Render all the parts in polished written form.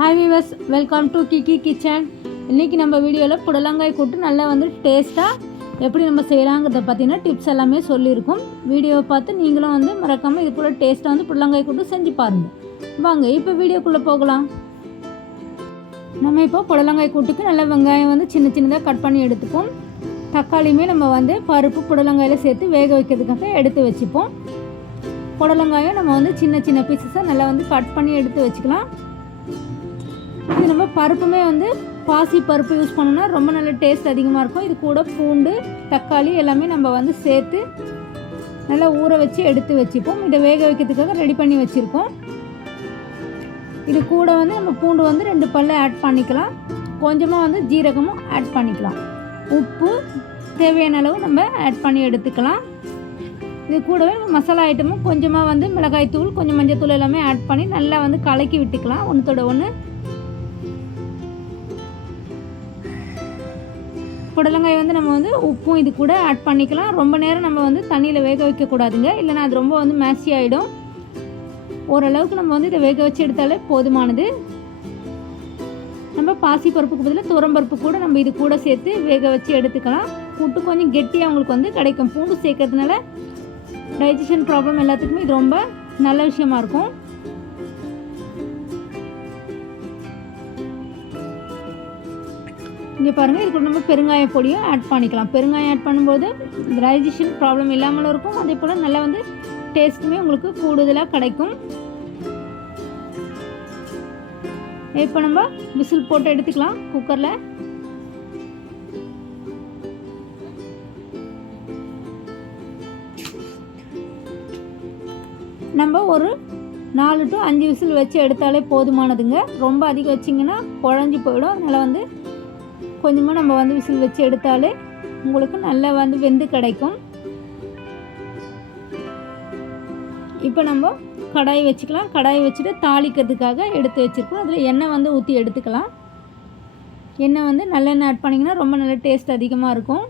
Hi viewers, welcome to Kiki kitchen. இன்றைக்கி நம்ம வீடியோவில் புடலங்காய் கூட்டு நல்லா டேஸ்ட்டாக எப்படி நம்ம செய்யலாங்கிறத பற்றின டிப்ஸ் எல்லாமே சொல்லியிருக்கோம். வீடியோவை பார்த்து நீங்களும் மறக்காமல் இது போல் டேஸ்ட்டாக புடலங்காய் கூட்டு செஞ்சு பாருங்கள். வாங்க இப்போ வீடியோக்குள்ளே போகலாம். நம்ம இப்போ புடலங்காய் கூட்டுக்கு நல்ல வெங்காயம் சின்ன சின்னதாக கட் பண்ணி எடுத்துப்போம். தக்காளியுமே நம்ம பருப்பு புடலங்காயில் சேர்த்து வேக வைக்கிறதுக்காக எடுத்து வச்சுப்போம். புடலங்காயம் நம்ம சின்ன சின்ன பீசஸாக நல்லா கட் பண்ணி எடுத்து வச்சுக்கலாம். இது நம்ம பருப்புமே பாசி பருப்பு யூஸ் பண்ணோன்னா ரொம்ப நல்ல டேஸ்ட் அதிகமாக இருக்கும். இது கூட பூண்டு தக்காளி எல்லாமே நம்ம சேர்த்து நல்லா ஊற வச்சு எடுத்து வச்சுப்போம். இதை வேக வைக்கிறதுக்காக ரெடி பண்ணி வச்சுருக்கோம். இது கூட நம்ம பூண்டு 2 பல்ல ஆட் பண்ணிக்கலாம். கொஞ்சமாக ஜீரகமும் ஆட் பண்ணிக்கலாம். உப்பு தேவையான அளவு நம்ம ஆட் பண்ணி எடுத்துக்கலாம். இது கூடவே மசாலா ஐட்டமும் கொஞ்சமாக மிளகாய் தூள் கொஞ்சம் மஞ்சள் தூள் எல்லாமே ஆட் பண்ணி நல்லா கலக்கி விட்டுக்கலாம். ஒன்றுத்தோட ஒன்று. புடலங்காய் நம்ம உப்பும் இது கூட ஆட் பண்ணிக்கலாம். ரொம்ப நேரம் நம்ம தண்ணியில் வேக வைக்கக்கூடாதுங்க, இல்லைனா அது ரொம்ப மேசி ஆகிடும். ஓரளவுக்கு நம்ம இதை வேக வச்சு எடுத்தாலே போதுமானது. நம்ம பாசி பருப்புக்கு பதிலாக துவரம்பருப்பு கூட நம்ம இது கூட சேர்த்து வேக வச்சு எடுத்துக்கலாம். கூட்டு கொஞ்சம் கெட்டியாக உங்களுக்கு கிடைக்கும். பூண்டு சேர்க்கறதுனால டைஜஷன் ப்ராப்ளம் எல்லாத்துக்குமே இது ரொம்ப நல்ல விஷயமா இருக்கும். இங்கே பாருங்கள், இதுக்கு நம்ம பெருங்காய பொடியும் ஆட் பண்ணிக்கலாம். பெருங்காயம் ஆட் பண்ணும்போது டைஜஷன் ப்ராப்ளம் இல்லாமலும் இருக்கும். அதே போல் நல்லா டேஸ்ட்டுமே உங்களுக்கு கூடுதலாக கிடைக்கும். இப்போ நம்ம விசில் போட்டு எடுத்துக்கலாம் குக்கரில். நம்ம ஒரு 4 to 5 விசில் வச்சு எடுத்தாலே போதுமானதுங்க. ரொம்ப அதிகம் வச்சிங்கன்னா குழஞ்சி போயிடும். அதனால் கொஞ்சமாக நம்ம விசில் வச்சு எடுத்தாலே உங்களுக்கு நல்லா வெந்து கிடைக்கும். இப்போ நம்ம கடாய் வச்சுக்கலாம். கடாய் வச்சுட்டு தாளிக்கிறதுக்காக எடுத்து வச்சுருக்கோம். அதில் எண்ணெய் ஊற்றி எடுத்துக்கலாம். எண்ணெய் நல்லெண்ணெய் ஆட் பண்ணிங்கன்னா ரொம்ப நல்ல டேஸ்ட் அதிகமாக இருக்கும்.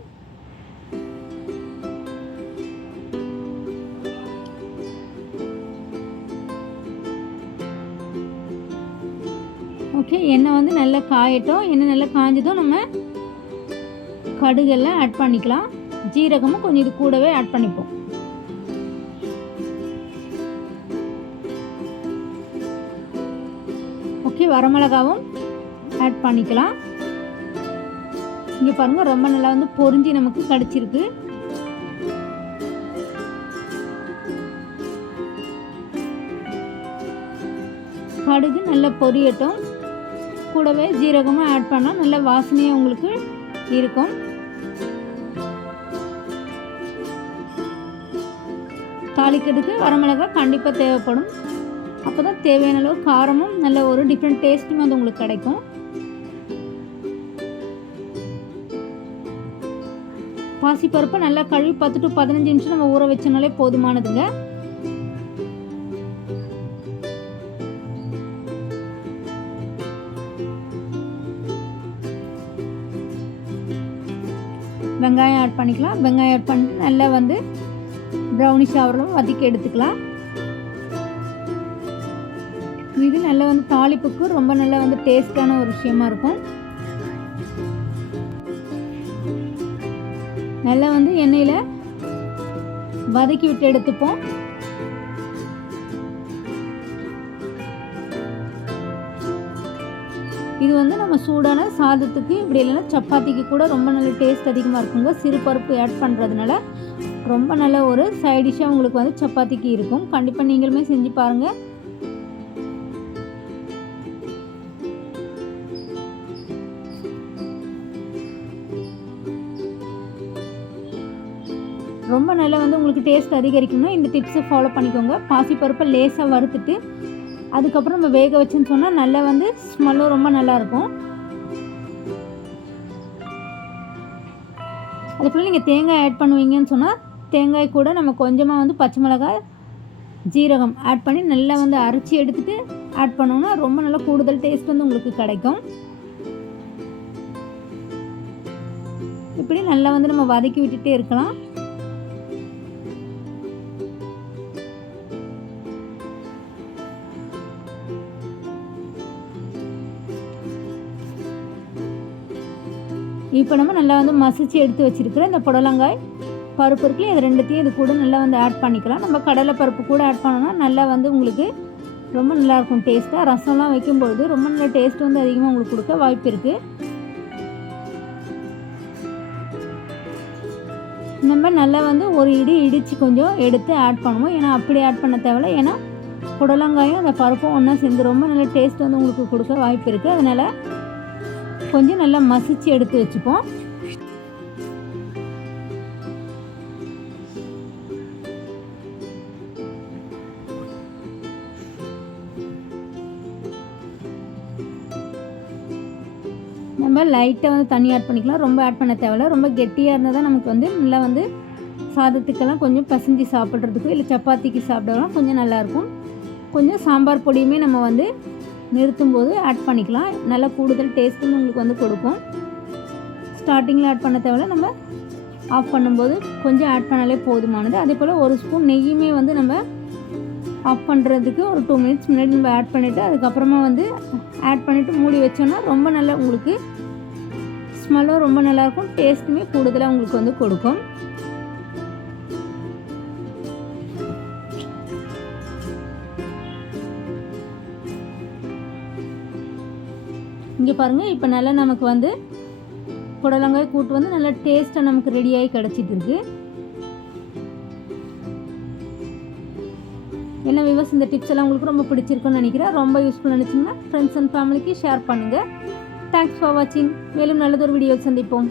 ஓகே, எண்ணெய் நல்லா காயட்டும். எண்ணெய் நல்லா காய்ஞ்சதும் நம்ம கடுகெல்லாம் ஆட் பண்ணிக்கலாம். ஜீரகமும் கொஞ்சம் இது கூடவே ஆட் பண்ணிப்போம். ஓகே, வரமிளகாவும் ஆட் பண்ணிக்கலாம். இங்கே பாருங்கள், ரொம்ப நல்லா பொரிஞ்சு நமக்கு கிடச்சிருக்கு. கடுகு நல்லா பொரியட்டும். கூடவே ஜீரகமும் ஆட் பண்ணால் நல்ல வாசனையாக உங்களுக்கு இருக்கும். தாளிக்கிறதுக்கு வரமிளகாய் கண்டிப்பாக தேவைப்படும். அப்போ தான் தேவையான அளவு காரமும் நல்ல ஒரு டிஃப்ரெண்ட் டேஸ்ட்டும் உங்களுக்கு கிடைக்கும். பாசிப்பருப்பை நல்லா கழுவி 10 to 15 நிமிஷம் நம்ம ஊற வச்சனாலே போதுமானதுங்க. வெங்காயம் ஆட் பண்ணிக்கலாம். வெங்காயம் ஆட் பண்ணிட்டு நல்லா ப்ரௌனிஷ் ஆகிறதும் வதக்கி எடுத்துக்கலாம். இது நல்லா தாளிப்புக்கு ரொம்ப நல்லா டேஸ்டான ஒரு விஷயமா இருக்கும். நல்லா எண்ணெயில் வதக்கி விட்டு எடுத்துப்போம். இது நம்ம சூடான சாதத்துக்கு இப்படி இல்லைன்னா சப்பாத்திக்கு கூட ரொம்ப நல்ல டேஸ்ட் அதிகமாக இருக்குங்க. சிறு பருப்பு ஆட் பண்ணுறதுனால ரொம்ப நல்ல ஒரு சைட் டிஷ்ஷாக உங்களுக்கு சப்பாத்திக்கு இருக்கும். கண்டிப்பாக நீங்களுமே செஞ்சு பாருங்கள். ரொம்ப நல்லா உங்களுக்கு டேஸ்ட் அதிகரிக்கணும்னா இந்த டிப்ஸை ஃபாலோ பண்ணிக்கோங்க. பாசிப்பருப்பை லேசாக வறுத்துட்டு அதுக்கப்புறம் நம்ம வேக வச்சுன்னு சொன்னால் நல்லா ஸ்மெல்லும் ரொம்ப நல்லாயிருக்கும். அதுக்குள்ளே நீங்கள் தேங்காய் ஆட் பண்ணுவீங்கன்னு சொன்னால் தேங்காய் கூட நம்ம கொஞ்சமாக பச்சை மிளகாய் ஜீரகம் ஆட் பண்ணி நல்லா அரைச்சி எடுத்துகிட்டு ஆட் பண்ணோன்னா ரொம்ப நல்லா கூடுதல் டேஸ்ட் உங்களுக்கு கிடைக்கும். இப்படி நல்லா நம்ம வதக்கி விட்டுட்டே இருக்கலாம். இப்போ நம்ம நல்லா வந்து மசிச்சு எடுத்து வச்சுருக்கிற இந்த புடலங்காய் பருப்பு இருக்குல்ல, இது ரெண்டுத்தையும் இது கூட நல்லா வந்து ஆட் பண்ணிக்கலாம். நம்ம கடலை பருப்பு கூட ஆட் பண்ணோன்னா நல்லா வந்து உங்களுக்கு ரொம்ப நல்லாயிருக்கும் டேஸ்ட்டாக. ரசம்லாம் வைக்கும்பொழுது ரொம்ப நல்ல டேஸ்ட் வந்து அதிகமாக உங்களுக்கு கொடுக்க வாய்ப்பு இருக்குது. நம்ம நல்லா வந்து ஒரு இடித்து கொஞ்சம் எடுத்து ஆட் பண்ணுவோம். ஏன்னா அப்படி ஆட் பண்ண தேவையில்ல. ஏன்னா புடலங்காயும் அந்த பருப்பும் ஒன்றா சேர்ந்து ரொம்ப நல்ல டேஸ்ட் வந்து உங்களுக்கு கொடுக்க வாய்ப்பு இருக்குது. அதனால் கொஞ்சம் நல்லா மசிச்சு எடுத்து வச்சுப்போம். நம்ம லைட்டாக வந்து தண்ணி ஆட் பண்ணிக்கலாம். ரொம்ப ஆட் பண்ண தேவையில்ல. ரொம்ப கெட்டியாக இருந்தால் தான் நமக்கு வந்து நல்லா வந்து சாதத்துக்கெல்லாம் கொஞ்சம் பசஞ்சு சாப்பிட்றதுக்கு இல்லை சப்பாத்திக்கு சாப்பிடலாம் கொஞ்சம் நல்லாயிருக்கும். கொஞ்சம் சாம்பார் பொடியுமே நம்ம வந்து நிறுத்தும்போது ஆட் பண்ணிக்கலாம். நல்லா கூடுதல் டேஸ்ட்டுன்னு உங்களுக்கு வந்து கொடுக்கும். ஸ்டார்டிங்கில் ஆட் பண்ண தேவையில்ல. நம்ம ஆஃப் பண்ணும்போது கொஞ்சம் ஆட் பண்ணாலே போதுமானது. அதே போல் ஒரு ஸ்பூன் நெய்யுமே வந்து நம்ம ஆஃப் பண்ணுறதுக்கு ஒரு 2 மினிட்ஸ் முன்னாடி நம்ம ஆட் பண்ணிவிட்டு அதுக்கப்புறமா வந்து ஆட் பண்ணிவிட்டு மூடி வச்சோன்னா ரொம்ப நல்லா உங்களுக்கு ஸ்மெல்லும் ரொம்ப நல்லாயிருக்கும். டேஸ்ட்டுமே கூடுதலாக உங்களுக்கு வந்து கொடுக்கும். இங்கே பாருங்கள், இப்போ நல்லா நமக்கு வந்து புடலங்காய் கூட்டு வந்து நல்லா டேஸ்ட்டாக நமக்கு ரெடியாகி கிடச்சிட்டு இருக்கு. என்ன வியூவர்ஸ், இந்த டிப்ஸ் எல்லாம் உங்களுக்கு ரொம்ப பிடிச்சிருக்குன்னு நினைக்கிறேன். ரொம்ப யூஸ்ஃபுல் நினச்சிங்கன்னா ஃப்ரெண்ட்ஸ் அண்ட் ஃபேமிலிக்கு ஷேர் பண்ணுங்கள். தேங்க்ஸ் ஃபார் வாட்சிங். மேலும் நல்லதொரு வீடியோ சந்திப்போம்.